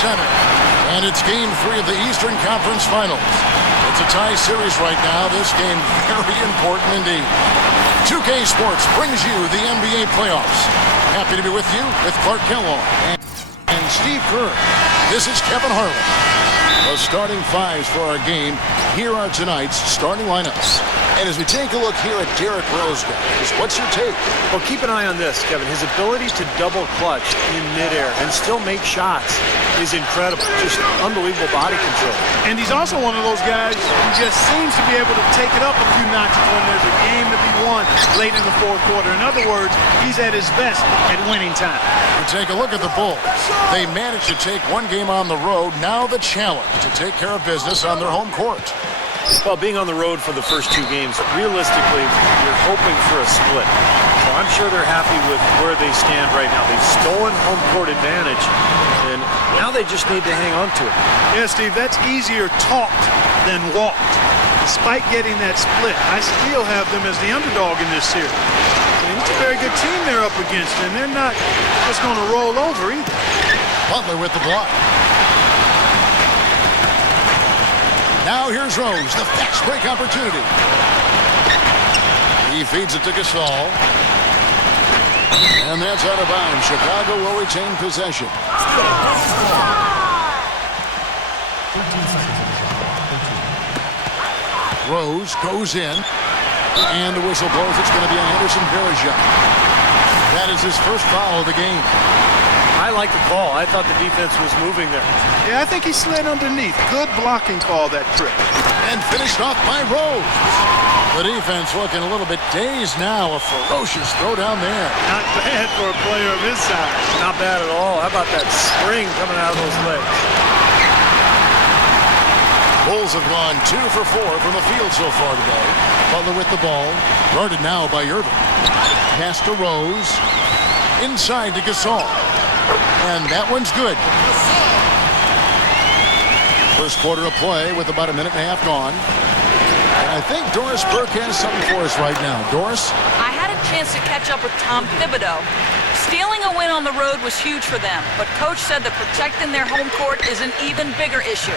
center. And it's Game 3 of the Eastern Conference Finals. It's a tie series right now. This game very important indeed. 2K Sports brings you the NBA playoffs. Happy to be with you with Clark Kellogg and Steve Kerr. This is Kevin Harlan. The starting fives for our game. Here are tonight's starting lineups. And as we take a look here at Derrick Rose, guys, what's your take? Well, keep an eye on this, Kevin. His ability to double clutch in midair and still make shots is incredible. Just unbelievable body control. And he's also one of those guys who just seems to be able to take it up a few notches when there's a game to be won late in the fourth quarter. In other words, he's at his best at winning time. We take a look at the Bulls. They managed to take one game on the road. Now the challenge to take care of business on their home court. Well, being on the road for the first two games, realistically, you're hoping for a split. So I'm sure they're happy with where they stand right now. They've stolen home court advantage, and now they just need to hang on to it. Yeah, Steve, that's easier talked than walked. Despite getting that split, I still have them as the underdog in this series. And it's a very good team they're up against, and they're not just going to roll over either. Butler with the block. Now here's Rose, the fast break opportunity. He feeds it to Gasol. And that's out of bounds. Chicago will retain possession. Rose goes in. And the whistle blows. It's going to be on Anderson Varejao. That is his first foul of the game. I like the call. I thought the defense was moving there. Yeah, I think he slid underneath. Good blocking call that trip. And finished off by Rose. The defense looking a little bit dazed now. A ferocious throw down there. Not bad for a player of his size. Not bad at all. How about that spring coming out of those legs? Bulls have gone 2 for 4 from the field so far today. Butler with the ball. Guarded now by Irving. Pass to Rose. Inside to Gasol. And that one's good. First quarter of play with about a minute and a half gone. And I think Doris Burke has something for us right now. Doris? I had a chance to catch up with Tom Thibodeau. Stealing a win on the road was huge for them, but Coach said that protecting their home court is an even bigger issue.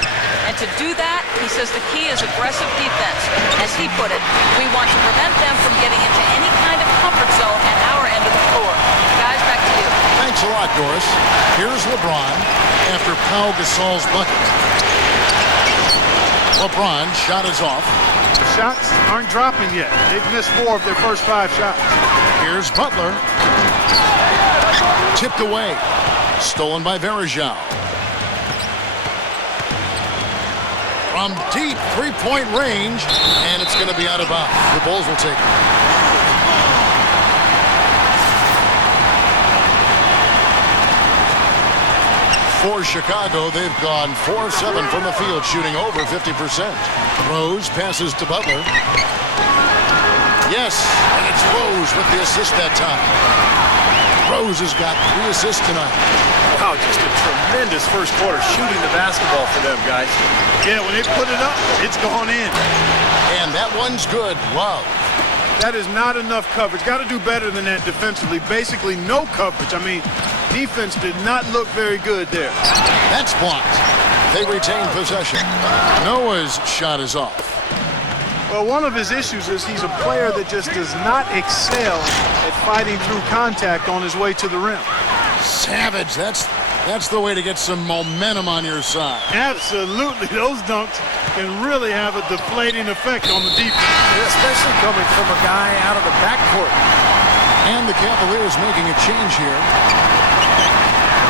And to do that, he says the key is aggressive defense. As he put it, we want to prevent them from getting into any kind of comfort zone at our end of the floor. Guys, back to you. Thanks a lot, Doris. Here's LeBron after Pau Gasol's bucket. LeBron shot is off. The shots aren't dropping yet. They've missed 4 of their first 5 shots. Here's Butler. Tipped away. Stolen by Varejao. From deep three-point range, and it's going to be out of bounds. The Bulls will take it. For Chicago, they've gone 4 of 7 from the field, shooting over 50%. Rose passes to Butler. Yes, and it's Rose with the assist that time. Rose has got 3 assists tonight. Wow, just a tremendous first quarter shooting the basketball for them, guys. Yeah, when they put it up, it's gone in. And that one's good. Love. That is not enough coverage. Got to do better than that defensively. Basically, no coverage. I mean, defense did not look very good there. That's blocked. They retain possession. Noah's shot is off. Well, one of his issues is he's a player that just does not excel at fighting through contact on his way to the rim. Savage. That's the way to get some momentum on your side. Absolutely. Those dunks can really have a deflating effect on the defense. Especially coming from a guy out of the backcourt. And the Cavaliers making a change here.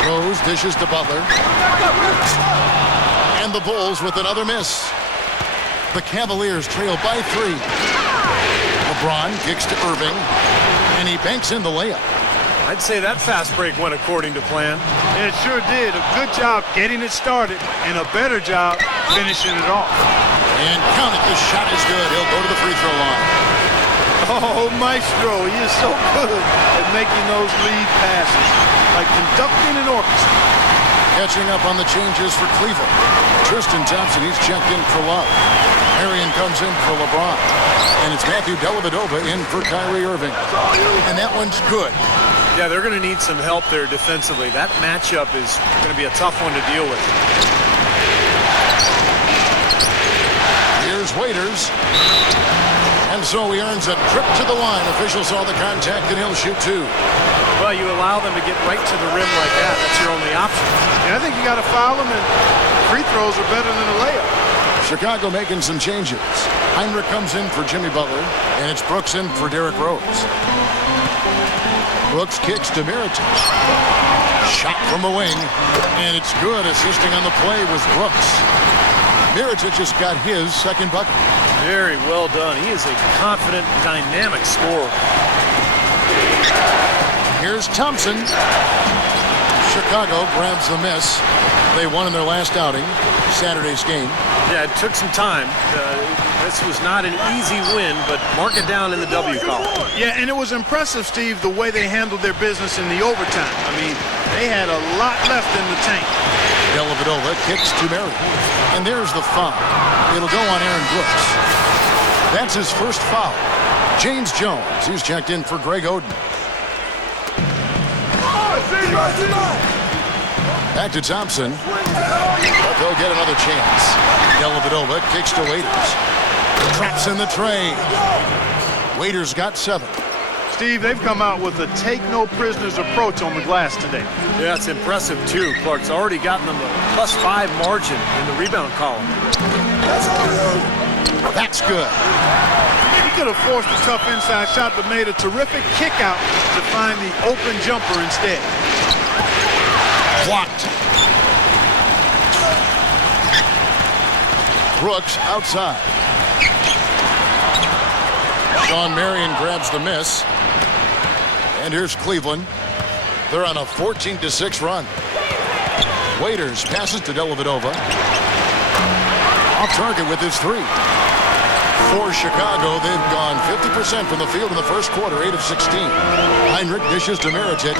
Rose dishes to Butler. And the Bulls with another miss. The Cavaliers trail by 3. LeBron kicks to Irving. And he banks in the layup. I'd say that fast break went according to plan. It sure did. A good job getting it started and a better job finishing it off. And count it. The shot is good. He'll go to the free throw line. Oh, Maestro, he is so good at making those lead passes, like conducting an orchestra. Catching up on the changes for Cleveland. Tristan Thompson, he's checked in for Love. Marion comes in for LeBron. And it's Matthew Dellavedova in for Kyrie Irving. And that one's good. Yeah, they're going to need some help there defensively. That matchup is going to be a tough one to deal with. Here's Waiters. And so he earns a trip to the line. Officials saw the contact, and he'll shoot two. Well, you allow them to get right to the rim like that. That's your only option. Yeah, I think you got to foul them, and free throws are better than a layup. Chicago making some changes. Heinrich comes in for Jimmy Butler, and it's Brooks in for Derrick Rose. Brooks kicks to Mirotic. Shot from the wing, and it's good. Assisting on the play was Brooks. Mirotic just got his second bucket. Very well done. He is a confident, dynamic scorer. Here's Thompson. Chicago grabs the miss. They won in their last outing, Saturday's game. Yeah, it took some time. This was not an easy win, but mark it down in the W column. Yeah, and it was impressive, Steve, the way they handled their business in the overtime. I mean, they had a lot left in the tank. Dellavedova kicks to Mary. And there's the foul. It'll go on Aaron Brooks. That's his first foul. James Jones, he's checked in for Greg Oden. Back to Thompson. But they'll get another chance. Dellavedova kicks to Waiters. Traps in the tray. Waiters got 7. Steve, they've come out with a take-no-prisoners approach on the glass today. Yeah, it's impressive, too. Clark's already gotten them a +5 margin in the rebound column. That's good. He could have forced a tough inside shot, but made a terrific kick out to find the open jumper instead. Blocked. Brooks outside. Sean Marion grabs the miss. And here's Cleveland. They're on a 14-6 run. Waiters passes to Dellavedova. Off target with his 3. For Chicago, they've gone 50% from the field in the first quarter, 8 of 16. Heinrich dishes to Mirotic.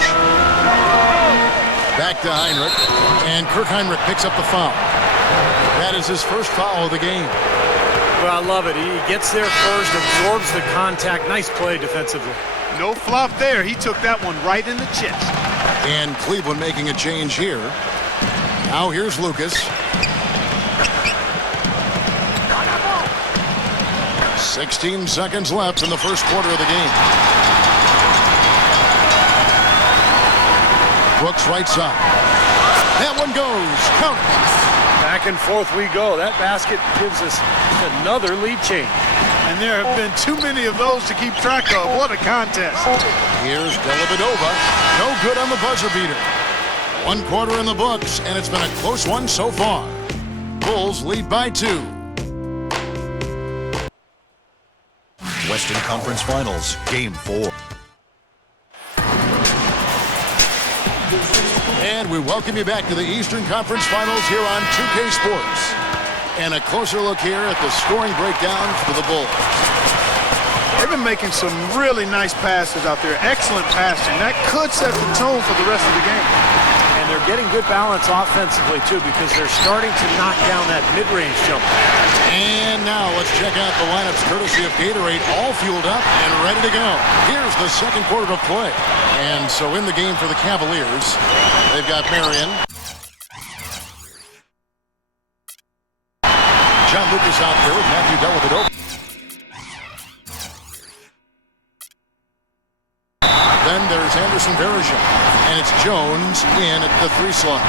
Back to Heinrich. And Kirk Heinrich picks up the foul. That is his first foul of the game. Well, I love it. He gets there first, absorbs the contact. Nice play defensively. No flop there. He took that one right in the chest. And Cleveland making a change here. Now here's Lucas. 16 seconds left in the first quarter of the game. Brooks right side. That one goes. Count. Back and forth we go. That basket gives us another lead change. And there have been too many of those to keep track of. What a contest. Here's Dellavedova. No good on the buzzer beater. 1 quarter in the books, and it's been a close one so far. Bulls lead by 2. Western Conference Finals, Game 4. And we welcome you back to the Eastern Conference Finals here on 2K Sports. And a closer look here at the scoring breakdown for the Bulls. They've been making some really nice passes out there. Excellent passing. That could set the tone for the rest of the game. And they're getting good balance offensively, too, because they're starting to knock down that mid-range jumper. And now let's check out the lineups courtesy of Gatorade, all fueled up and ready to go. Here's the second quarter of play. And so in the game for the Cavaliers, they've got Marion. John Lucas out there with Matthew Dellavedova. Then there's Anderson Varejao, and it's Jones in at the 3 slot.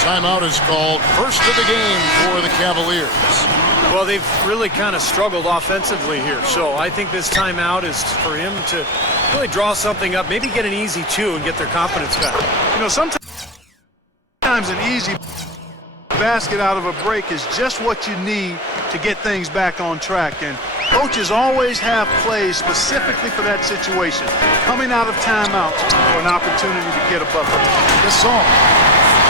Timeout is called, first of the game for the Cavaliers. Well, they've really kind of struggled offensively here, so I think this timeout is for him to really draw something up, maybe get an easy 2 and get their confidence back. You know, sometimes an easy basket out of a break is just what you need to get things back on track. And coaches always have plays specifically for that situation. Coming out of timeouts for an opportunity to get a bucket. Gasol.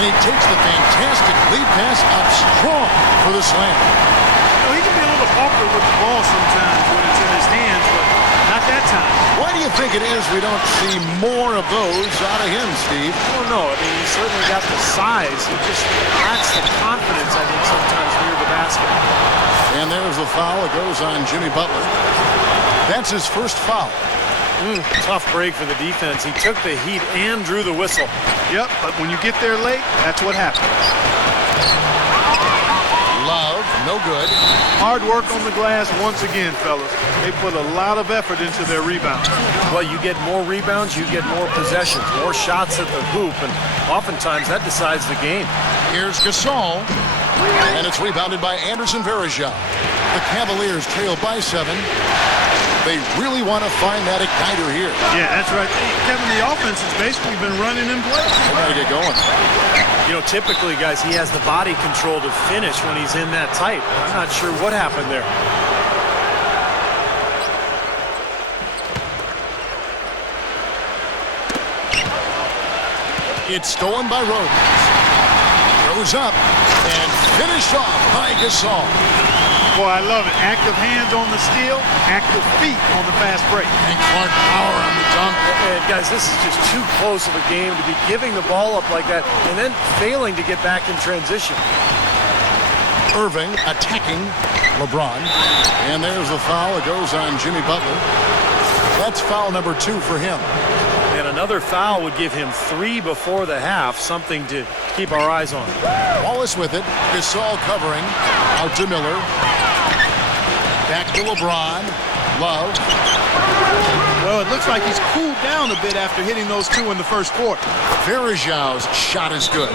And he takes the fantastic lead pass out strong for the slam. You know, he can be a little awkward with the ball sometimes when it's in his hands, but not that time. Why do you think it is we don't see more of those out of him, Steve? I don't know. I mean, he's certainly got the size. He just lacks the confidence, I think, sometimes near the basket. And there's the foul. It goes on Jimmy Butler. That's his first foul. Tough break for the defense. He took the heat and drew the whistle. Yep, but when you get there late, that's what happens. Love, no good. Hard work on the glass once again, fellas. They put a lot of effort into their rebounds. Well, you get more rebounds, you get more possessions, more shots at the hoop, and oftentimes that decides the game. Here's Gasol, and it's rebounded by Anderson Varejao. The Cavaliers trail by 7. They really want to find that igniter here. Yeah, that's right. Kevin, the offense has basically been running in place. They got to get going. You know, typically, guys, he has the body control to finish when he's in that tight. I'm not sure what happened there. It's stolen by Rose. Throws up and finished off by Gasol. Boy, I love it. Active hands on the steal, active feet on the fast break. And Clark power on the dunk. And guys, this is just too close of a game to be giving the ball up like that and then failing to get back in transition. Irving attacking LeBron. And there's the foul. It goes on Jimmy Butler. That's foul number 2 for him. And another foul would give him 3 before the half, something to keep our eyes on. Wallace with it. Gasol covering. Out to Miller. Back to LeBron. Love. Well, it looks like he's cooled down a bit after hitting those 2 in the first quarter. Varejao's shot is good.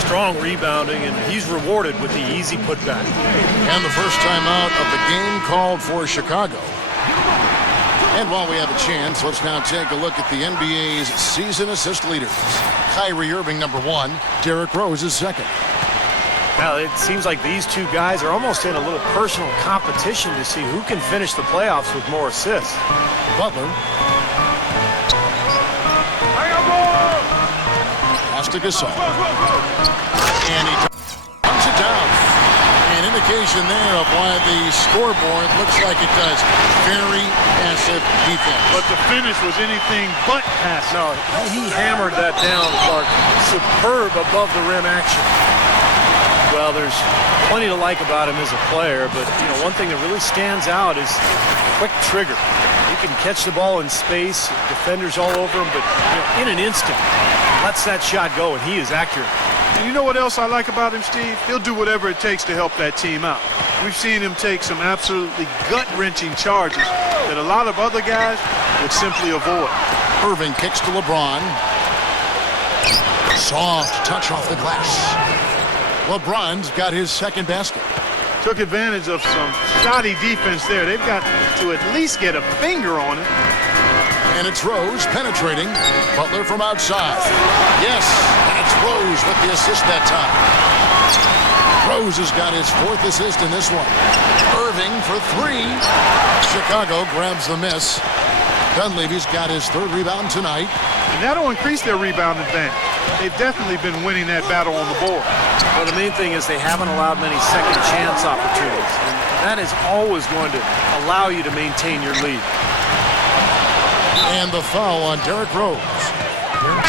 Strong rebounding, and he's rewarded with the easy putback. And the first timeout of the game called for Chicago. And while we have a chance, let's now take a look at the NBA's season assist leaders. Kyrie Irving, number 1. Derrick Rose is 2nd. Now, it seems like these two guys are almost in a little personal competition to see who can finish the playoffs with more assists. Butler. Pass to Gasol. And he comes it down. An indication there of why the scoreboard looks like it does. Very passive defense. But the finish was anything but passive. No, he hammered that down, Clark. Superb above the rim action. Well, there's plenty to like about him as a player, but one thing that really stands out is quick trigger. He can catch the ball in space, defenders all over him, but in an instant, lets that shot go, and he is accurate. And you know what else I like about him, Steve? He'll do whatever it takes to help that team out. We've seen him take some absolutely gut-wrenching charges that a lot of other guys would simply avoid. Irving kicks to LeBron. Soft touch off the glass. LeBron's got his 2nd basket. Took advantage of some shoddy defense there. They've got to at least get a finger on it. And it's Rose penetrating. Butler from outside. Yes, and it's Rose with the assist that time. Rose has got his 4th assist in this one. Irving for 3. Chicago grabs the miss. Dunleavy's got his 3rd rebound tonight. And that'll increase their rebound advantage. They've definitely been winning that battle on the board. Well, the main thing is they haven't allowed many second chance opportunities. And that is always going to allow you to maintain your lead. And the foul on Derrick Rose.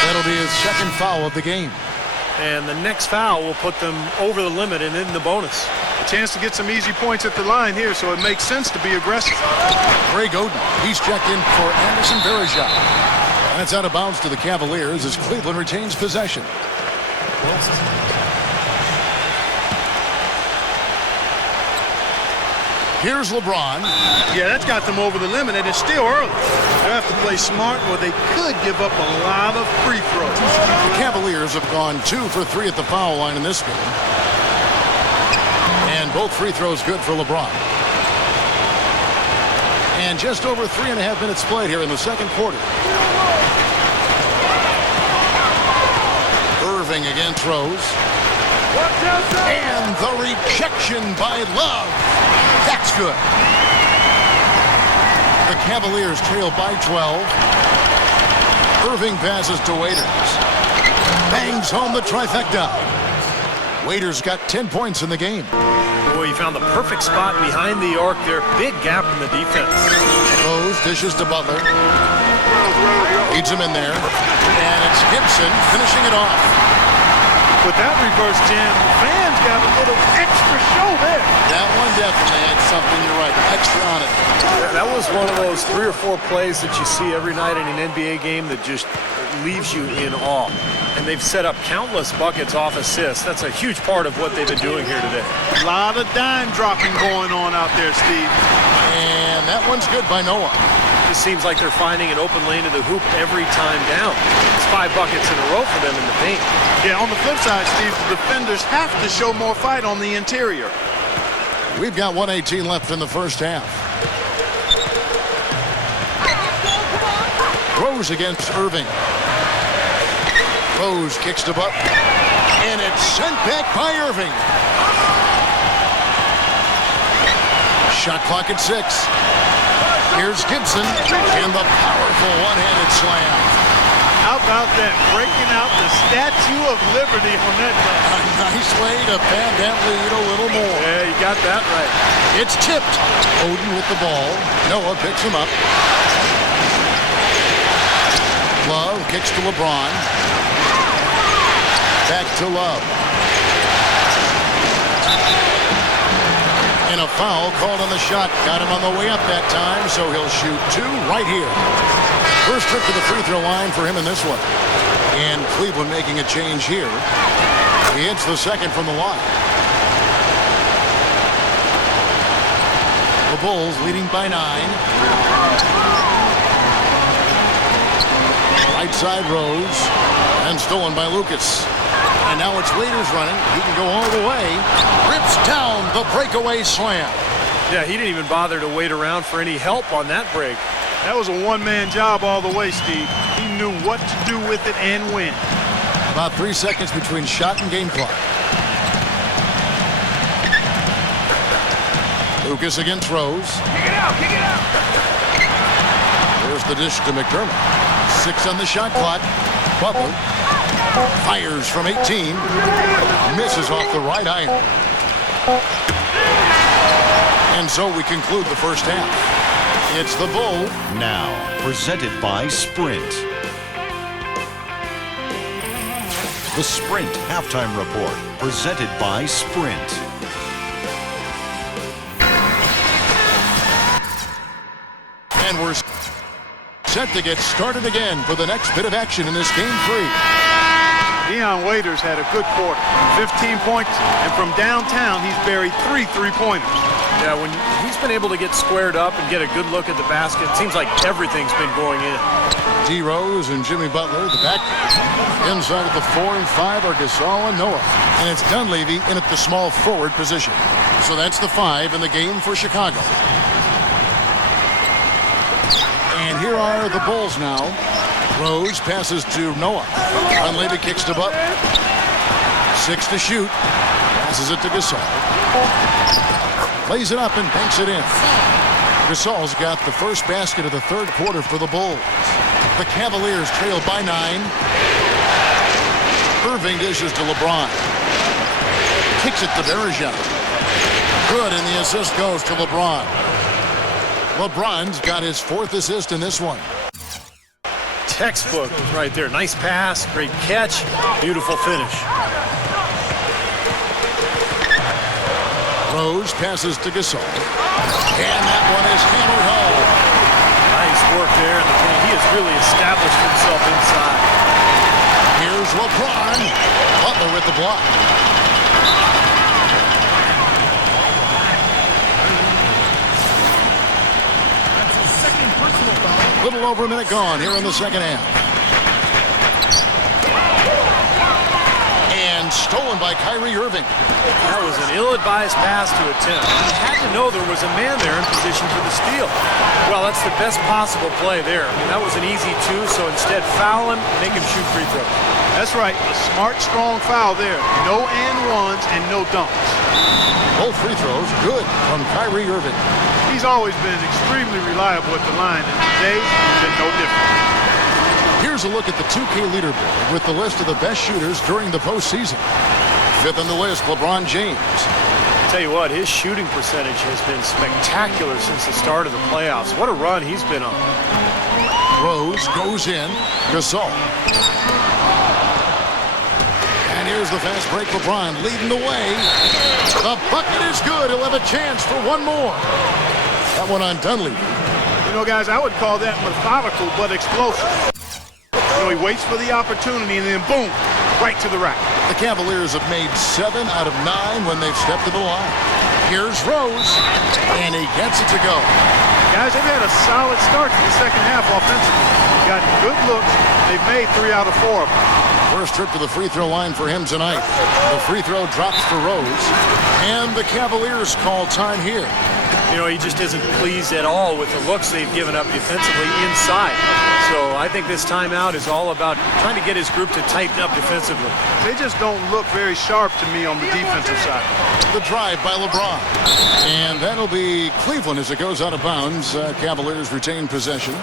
That'll be his 2nd foul of the game. And the next foul will put them over the limit and in the bonus. A chance to get some easy points at the line here, so it makes sense to be aggressive. Greg Oden, he's checked in for Anderson Varejao. And it's out of bounds to the Cavaliers as Cleveland retains possession. Here's LeBron. Yeah, that's got them over the limit, and it's still early. They'll have to play smart, or they could give up a lot of free throws. The Cavaliers have gone 2 for 3 at the foul line in this game. And both free throws good for LeBron. And just over 3.5 minutes played here in the 2nd quarter. Irving against Rose. And the rejection by Love. That's good. The Cavaliers trail by 12. Irving passes to Waiters. Bangs home the trifecta. Waiters got 10 points in the game. Boy, he found the perfect spot behind the arc there. Big gap in the defense. Rose dishes to Butler. Leads him in there. And it's Gibson finishing it off. With that reverse jam, the fans got a little extra show there. That one definitely had something, you're right, extra on it. Yeah, that was one of those 3 or 4 plays that you see every night in an NBA game that just leaves you in awe. And they've set up countless buckets off assists. That's a huge part of what they've been doing here today. A lot of dime dropping going on out there, Steve. And that one's good by Noah. It just seems like they're finding an open lane to the hoop every time down. It's 5 buckets in a row for them in the paint. Yeah, on the flip side, Steve, the defenders have to show more fight on the interior. We've got 1:18 left in the first half. Rose against Irving. Rose kicks to Buck, and it's sent back by Irving. Shot clock at 6. Here's Gibson, and the powerful one-handed slam. How about that? Breaking out the Statue of Liberty on that time. A nice way to pad that lead a little more. Yeah, you got that right. It's tipped. Oden with the ball. Noah picks him up. Love kicks to LeBron. Back to Love. And a foul called on the shot. Got him on the way up that time, so he'll shoot 2 right here. First trip to the free throw line for him in this one. And Cleveland making a change here. He hits the second from the line. The Bulls leading by 9. Right side Rose. And stolen by Lucas. And now it's Waiters running. He can go all the way. Rips down the breakaway slam. Yeah, he didn't even bother to wait around for any help on that break. That was a one-man job all the way, Steve. He knew what to do with it and when. About 3 seconds between shot and game clock. Lucas against Rose. Kick it out, kick it out. There's the dish to McDermott. 6 on the shot clock. Butler fires from 18. Misses off the right iron. And so we conclude the first half. It's the Bull. Now, presented by Sprint. The Sprint Halftime Report, presented by Sprint. And we're set to get started again for the next bit of action in this game 3. Dion Waiters had a good quarter. 15 points, and from downtown, he's buried 3 three-pointers. Yeah, when he's been able to get squared up and get a good look at the basket, it seems like everything's been going in. D. Rose and Jimmy Butler, the back. Inside at the 4 and 5 are Gasol and Noah. And it's Dunleavy in at the small forward position. So that's the 5 in the game for Chicago. And here are the Bulls now. Rose passes to Noah. Dunleavy kicks to Butler. 6 to shoot. Passes it to Gasol. Lays it up and banks it in. Gasol's got the first basket of the third quarter for the Bulls. The Cavaliers trail by 9. Irving dishes to LeBron. Kicks it to Bergeron. Good, and the assist goes to LeBron. LeBron's got his 4th assist in this one. Textbook right there. Nice pass, great catch, beautiful finish. Rose passes to Gasol. And that one is hammered home. Nice work there in the paint. He has really established himself inside. Here's LeBron. Butler with the block. Little over a minute gone here in the second half. And stolen by Kyrie Irving. That was an ill-advised pass to attempt. He had to know there was a man there in position for the steal. Well, that's the best possible play there. I mean, that was an easy 2, so instead foul him, make him shoot free throws. That's right, a smart, strong foul there. No and ones and no dunks. Both free throws good from Kyrie Irving. He's always been extremely reliable at the line, and today has been no different. Here's a look at the 2K leaderboard with the list of the best shooters during the postseason. 5th on the list, LeBron James. Tell you what, his shooting percentage has been spectacular since the start of the playoffs. What a run he's been on. Rose goes in. Gasol. And here's the fast break. LeBron leading the way. The bucket is good. He'll have a chance for one more. That one on Dunleavy. You know, guys, I would call that methodical but explosive. You know, he waits for the opportunity and then boom, right to the rack. The Cavaliers have made 7 out of 9 when they've stepped to the line. Here's Rose, and he gets it to go. Guys, they've had a solid start to the second half offensively. Got good looks. They've made 3 out of 4 of them. First trip to the free throw line for him tonight. The free throw drops for Rose, and the Cavaliers call time here. You know, he just isn't pleased at all with the looks they've given up defensively inside. So I think this timeout is all about trying to get his group to tighten up defensively. They just don't look very sharp to me on the defensive side. The drive by LeBron. And that'll be Cleveland as it goes out of bounds. Cavaliers retain possession.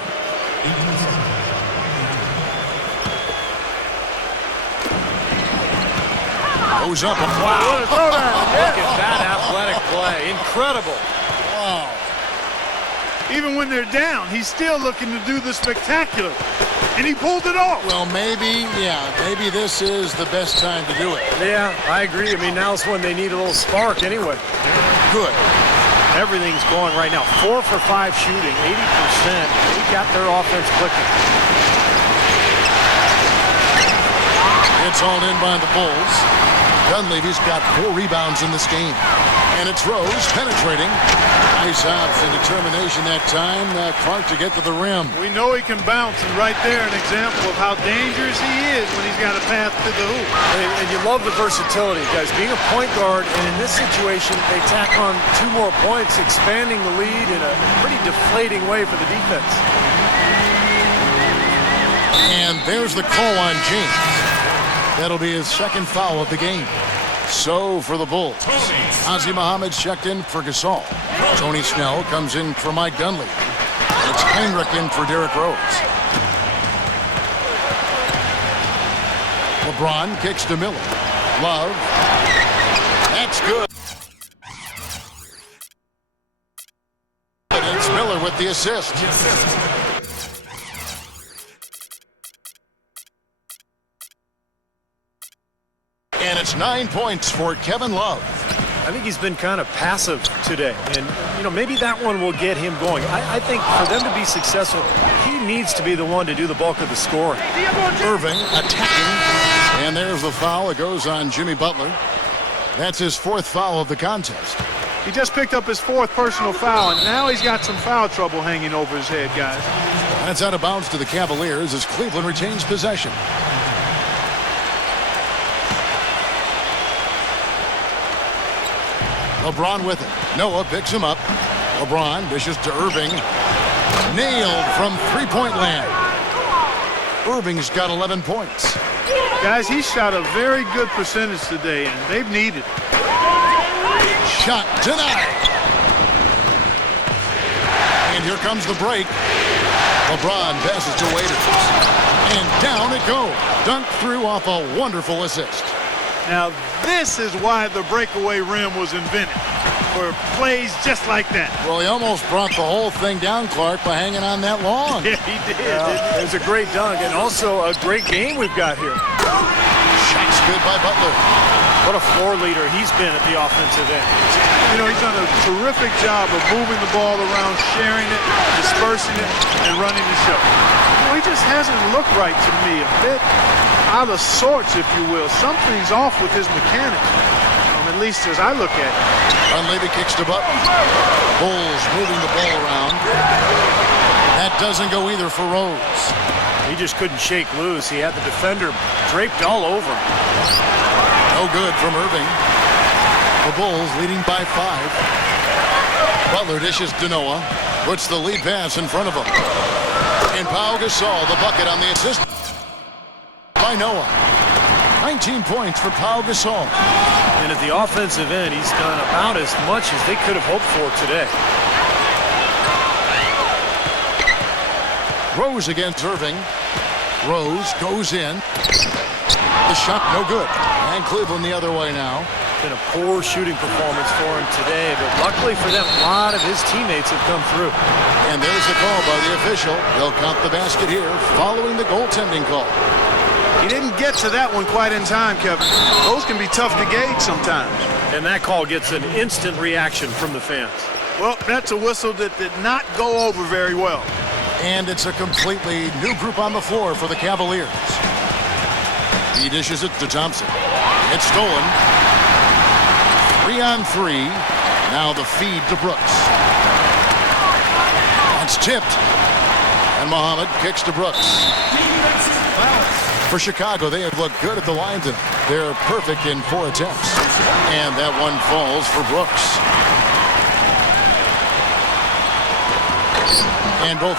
Goes up. Wow. Look at that athletic play. Incredible. Wow. Even when they're down, he's still looking to do the spectacular. And he pulled it off. Well, maybe this is the best time to do it. Yeah, I agree. I mean, now's when they need a little spark anyway. Good. Everything's going right now. 4 for 5 shooting, 80%. They got their offense clicking. It's all in by the Bulls. Dunleavy's got 4 rebounds in this game. And it's Rose penetrating. Nice hops and determination that time. Clark to get to the rim. We know he can bounce, and right there an example of how dangerous he is when he's got a path to the hoop. And you love the versatility, guys. Being a point guard, and in this situation, they tack on 2 more points, expanding the lead in a pretty deflating way for the defense. And there's the call on James. That'll be his second foul of the game. So for the Bulls, Ozzie Muhammad's checked in for Gasol. Tony Snell comes in for Mike Dunleavy. It's Heinrich in for Derrick Rose. LeBron kicks to Miller. Love. That's good. And it's Miller with the assist. And it's 9 points for Kevin Love. I think he's been kind of passive today. And, you know, maybe that one will get him going. I think for them to be successful, he needs to be the one to do the bulk of the scoring. Irving attacking. And there's the foul. It goes on Jimmy Butler. That's his 4th foul of the contest. He just picked up his 4th personal foul, and now he's got some foul trouble hanging over his head, guys. That's out of bounds to the Cavaliers as Cleveland retains possession. LeBron with it. Noah picks him up. LeBron dishes to Irving. Nailed from three-point land. Irving's got 11 points. Guys, he shot a very good percentage today, and they've needed it. Shot denied. And here comes the break. LeBron passes to Waiters. And down it goes. Dunked through off a wonderful assist. Now, this is why the breakaway rim was invented, for plays just like that. Well, he almost brought the whole thing down, Clark, by hanging on that long. Yeah, he did. It was a great dunk, and also a great game we've got here. Shots good by Butler. What a floor leader he's been at the offensive end. You know, he's done a terrific job of moving the ball around, sharing it, dispersing it, and running the show. You know, he just hasn't looked right to me. A bit out of sorts, if you will. Something's off with his mechanics, at least as I look at it. Dunleavy kicks to Butler. Bulls moving the ball around. That doesn't go either for Rose. He just couldn't shake loose. He had the defender draped all over him. No good from Irving. The Bulls leading by 5. Butler dishes to Noah. Puts the lead pass in front of him. And Pau Gasol, the bucket on the assist by Noah. 19 points for Pau Gasol. And at the offensive end, he's done about as much as they could have hoped for today. Rose against Irving. Rose goes in. The shot no good. And Cleveland the other way now. Been a poor shooting performance for him today, but luckily for them, a lot of his teammates have come through. And there's the call by the official. They'll count the basket here following the goaltending call. He didn't get to that one quite in time, Kevin. Those can be tough to gauge sometimes. And that call gets an instant reaction from the fans. Well, that's a whistle that did not go over very well. And it's a completely new group on the floor for the Cavaliers. He dishes it to Thompson. It's stolen. 3-on-3. Now the feed to Brooks. It's tipped. And Muhammad kicks to Brooks. For Chicago, they have looked good at the line tonight. They're perfect in 4 attempts. And that one falls for Brooks. And both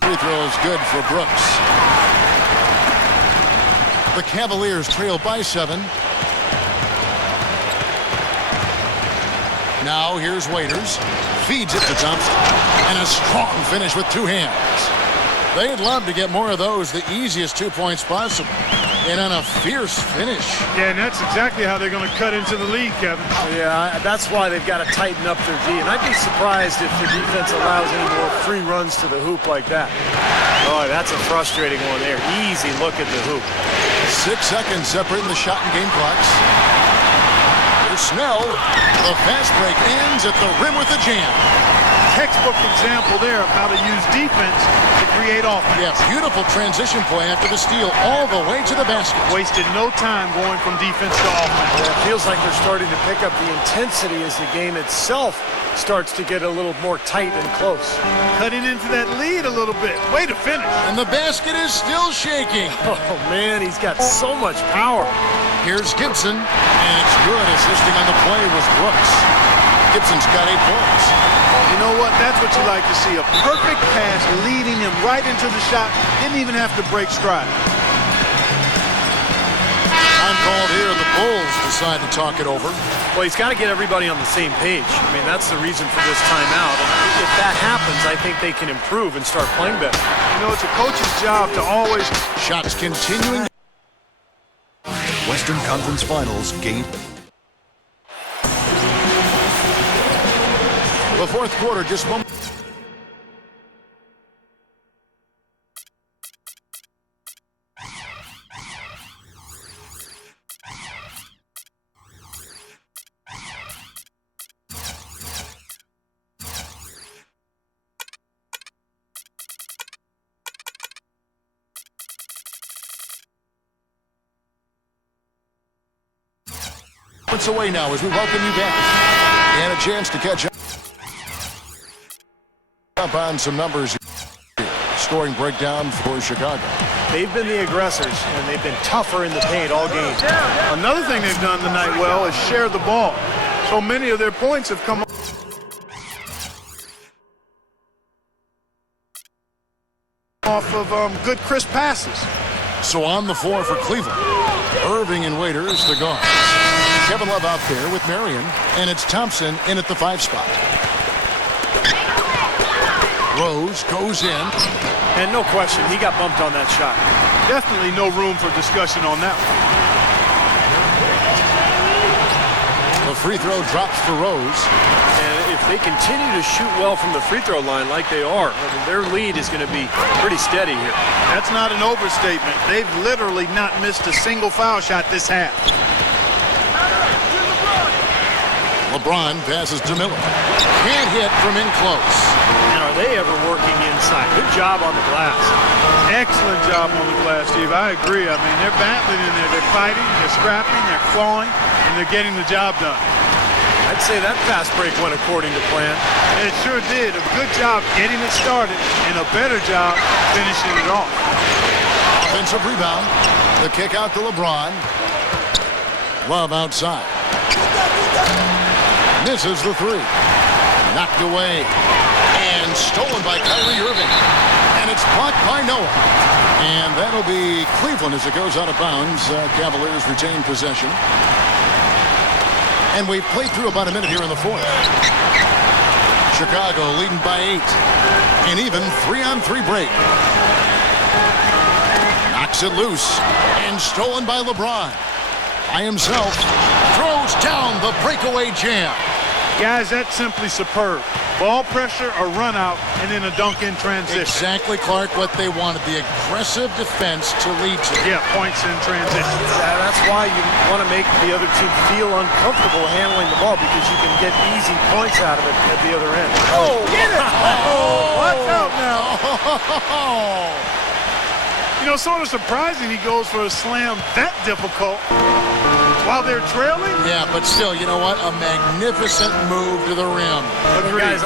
free throws good for Brooks. The Cavaliers trail by 7. Now here's Waiters. Feeds it to Thompson. And a strong finish with 2 hands. They'd love to get more of those, the easiest 2 points possible. And on a fierce finish. Yeah, and that's exactly how they're going to cut into the lead, Kevin. Yeah, that's why they've got to tighten up their D. And I'd be surprised if the defense allows any more free runs to the hoop like that. Oh, that's a frustrating one there. Easy look at the hoop. 6 seconds separating the shot and game clocks. Here's Snell. The fast break ends at the rim with a jam. Textbook example there of how to use defense to create offense. Yeah, beautiful transition play after the steal all the way to the basket. Wasted no time going from defense to offense. Yeah, it feels like they're starting to pick up the intensity as the game itself starts to get a little more tight and close. Cutting into that lead a little bit. Way to finish. And the basket is still shaking. Oh, man, he's got so much power. Here's Gibson, and it's good. Assisting on the play was Brooks. Gibson's got 8 points. You know what? That's what you like to see. A perfect pass leading him right into the shot. Didn't even have to break stride. Time called here. The Bulls decide to talk it over. Well, he's got to get everybody on the same page. I mean, that's the reason for this timeout. And if that happens, I think they can improve and start playing better. You know, it's a coach's job to always... Shots continuing. Western Conference Finals game. The fourth quarter just moments. Away now as we welcome you back and a chance to catch up on some numbers. Scoring breakdown for Chicago. They've been the aggressors, and they've been tougher in the paint all game. Another thing they've done tonight well is share the ball. So many of their points have come off of good crisp passes. So on the floor for Cleveland, Irving and Waiters, the guards. Kevin Love out there with Marion, and it's Thompson in at the 5 spot. Rose goes in. And no question, he got bumped on that shot. Definitely no room for discussion on that one. The free throw drops for Rose. And if they continue to shoot well from the free throw line like they are, I mean, their lead is going to be pretty steady here. That's not an overstatement. They've literally not missed a single foul shot this half. LeBron passes to Miller. Can't hit from in close. And are they ever working inside? Good job on the glass. Excellent job on the glass, Steve. I agree. I mean, they're battling in there. They're fighting, they're scrapping, they're clawing, and they're getting the job done. I'd say that fast break went according to plan. It sure did. A good job getting it started and a better job finishing it off. Offensive rebound. The kick out to LeBron. Love outside. Misses the 3. Knocked away. And stolen by Kyrie Irving. And it's blocked by Noah. And that'll be Cleveland as it goes out of bounds. Cavaliers retain possession. And we've played through about a minute here in the fourth. Chicago leading by 8. An even 3-on-3 break. Knocks it loose. And stolen by LeBron. By himself. Throws down the breakaway jam. Guys, that's simply superb. Ball pressure, a run out, and then a dunk in transition. Exactly, Clark, what they wanted. The aggressive defense to lead to. Yeah, points in transition. Yeah, that's why you want to make the other team feel uncomfortable handling the ball, because you can get easy points out of it at the other end. Oh, get it! Oh, watch out now. You know, sort of surprising he goes for a slam that difficult while they're trailing. Yeah, but still, you know what? A magnificent move to the rim. But guys,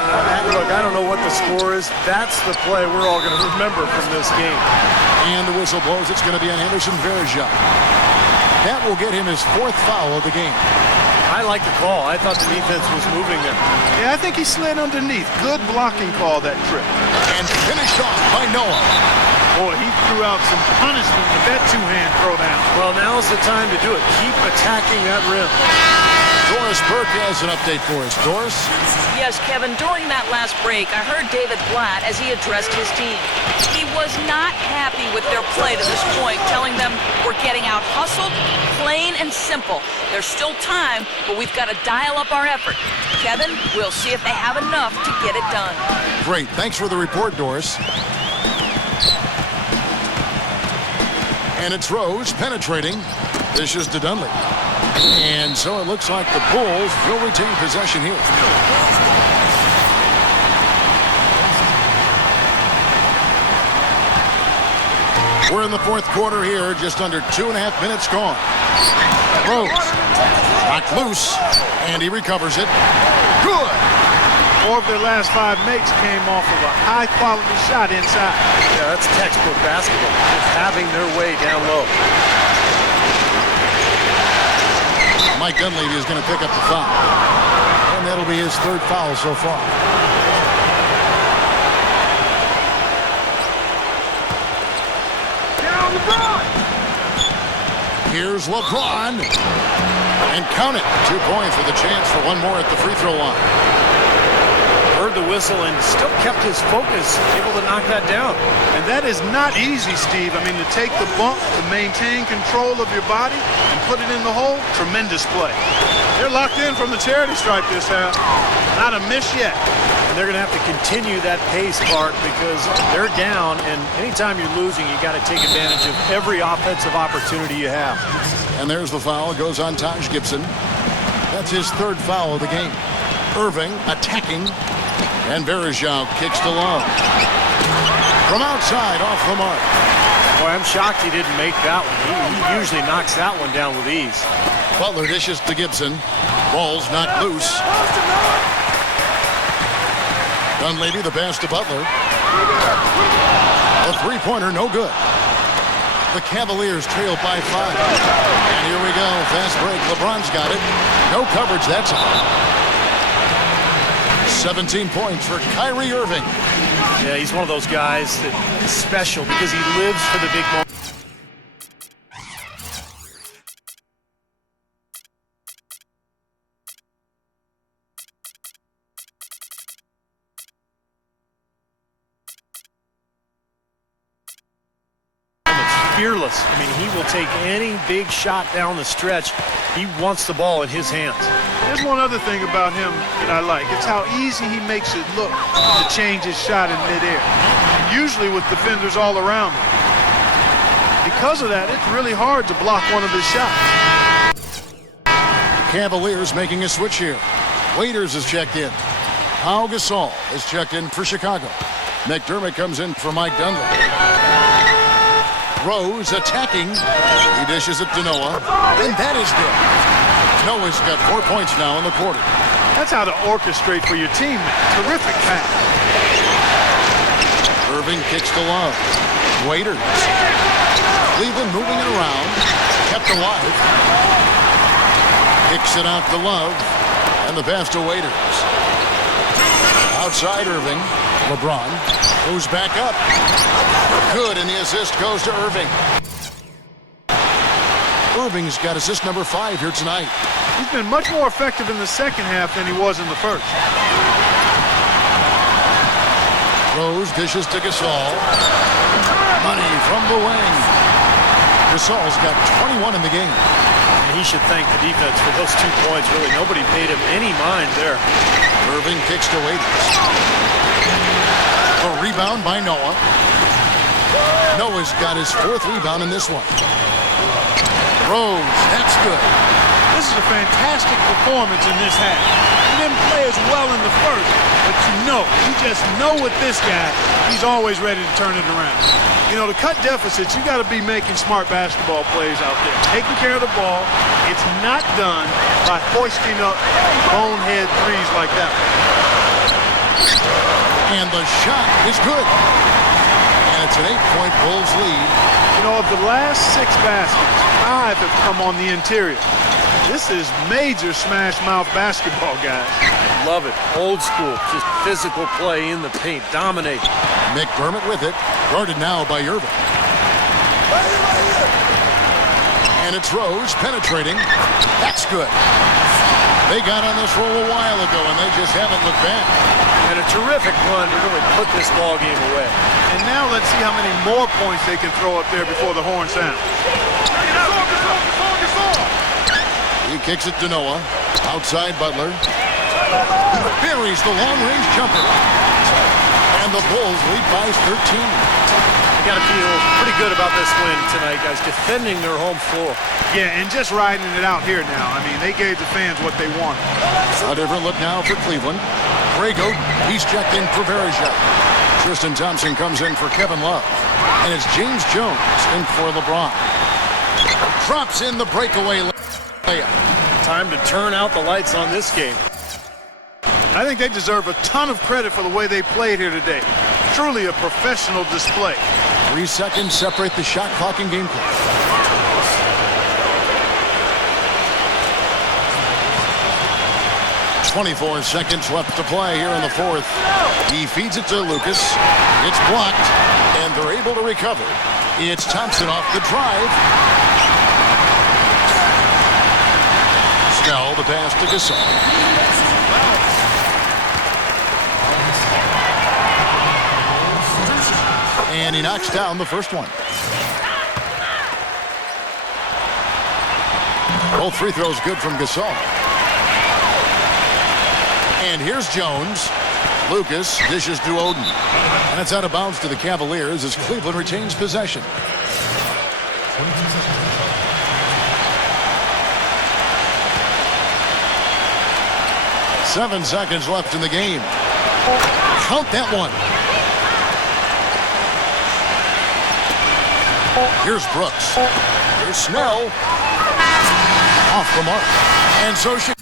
look, I don't know what the score is. That's the play we're all going to remember from this game. And the whistle blows. It's going to be on Henderson Verja. That will get him his 4th foul of the game. I like the call. I thought the defense was moving there. Yeah, I think he slid underneath. Good blocking call that trip. And finished off by Noah. Boy, he threw out some punishment with that two-hand throwdown. Well, now's the time to do it. Keep attacking that rim. Doris Burke has an update for us. Doris? Yes, Kevin, during that last break, I heard David Blatt as he addressed his team. He was not happy with their play to this point, telling them we're getting out hustled, plain and simple. There's still time, but we've got to dial up our effort. Kevin, we'll see if they have enough to get it done. Great. Thanks for the report, Doris. And it's Rose penetrating. This is to Dunley. And so it looks like the Bulls will retain possession here. We're in the 4th quarter here, just under 2.5 minutes gone. Rose knocked loose, and he recovers it. Good. 4 of their last 5 makes came off of a high-quality shot inside. Yeah, that's textbook basketball. Just having their way down low. Mike Dunleavy is going to pick up the foul. And that'll be his 3rd foul so far. Down LeBron! Here's LeBron. And count it. 2 points with a chance for one more at the free throw line. Heard the whistle and still kept his focus, able to knock that down. And that is not easy, Steve. I mean, to take the bump, to maintain control of your body, and put it in the hole, tremendous play. They're locked in from the charity stripe this half. Not a miss yet. And they're going to have to continue that pace, Clark, because they're down, and anytime you're losing, you got to take advantage of every offensive opportunity you have. And there's the foul. It goes on Taj Gibson. That's his 3rd foul of the game. Irving attacking. And Verja kicks to Love. From outside, off the mark. Boy, I'm shocked he didn't make that one. He usually knocks that one down with ease. Butler dishes to Gibson. Ball's knocked loose. Dunleavy, the pass to Butler. A 3-pointer, no good. The Cavaliers trail by 5. And here we go. Fast break. LeBron's got it. No coverage that time. 17 points for Kyrie Irving. Yeah, he's one of those guys that is special because he lives for the big moment. Fearless. I mean, he will take any big shot down the stretch. He wants the ball in his hands. There's one other thing about him that I like. It's how easy he makes it look to change his shot in midair. Usually with defenders all around him. Because of that, it's really hard to block one of his shots. Cavaliers making a switch here. Waiters is checked in. Pau Gasol is checked in for Chicago. McDermott comes in for Mike Dunleavy. Rose attacking. He dishes it to Noah. And that is good. Noah's got 4 points now in the quarter. That's how to orchestrate for your team. Terrific pass. Irving kicks to Love. Waiters. Cleveland moving it around. Kept alive. Kicks it out to Love. And the pass to Waiters. Outside Irving. LeBron goes back up. Good, and the assist goes to Irving. Irving's got assist number 5 here tonight. He's been much more effective in the second half than he was in the first. Rose dishes to Gasol. Money from the wing. Gasol's got 21 in the game. And he should thank the defense for those 2 points. Really, nobody paid him any mind there. Irving kicks to Waiters. A rebound by Noah. Noah's got his 4th rebound in this one. Rose, that's good. This is a fantastic performance in this half. He didn't play as well in the first, but you just know with this guy, he's always ready to turn it around. You know, to cut deficits, you got to be making smart basketball plays out there. Taking care of the ball. It's not done by hoisting up bonehead threes like that. And the shot is good. And it's an 8-point Bulls lead. You know, of the last 6 baskets, 5 have come on the interior. This is major smash mouth basketball, guys. Love it. Old school, just physical play in the paint, dominate. McDermott with it, guarded now by Irving. And it's Rose penetrating. That's good. They got on this roll a while ago, and they just haven't looked back. And a terrific run to really put this ball game away. And now let's see how many more points they can throw up there before the horn sounds. He kicks it to Noah. Outside Butler. Buries the long-range jumper. And the Bulls lead by 13. You got to feel pretty good about this win tonight, guys. Defending their home floor. Yeah, and just riding it out here now. I mean, they gave the fans what they wanted. A different look now for Cleveland. Greg Oden, he's checked in for Verija. Tristan Thompson comes in for Kevin Love. And it's James Jones in for LeBron. Drops in the breakaway layup. Time to turn out the lights on this game. I think they deserve a ton of credit for the way they played here today. Truly a professional display. 3 seconds separate the shot clock and game clock. "24 seconds left to play here in the 4th. He feeds it to Lucas. It's blocked, and they're able to recover. It's Thompson off the drive. Snell, the pass to Gasol. And he knocks down the first one. Both free throws good from Gasol. And here's Jones. Lucas dishes to Oden. And it's out of bounds to the Cavaliers as Cleveland retains possession. Seven seconds left in the game. Count that one. Here's Brooks. Here's Snell. Off the mark. And so she...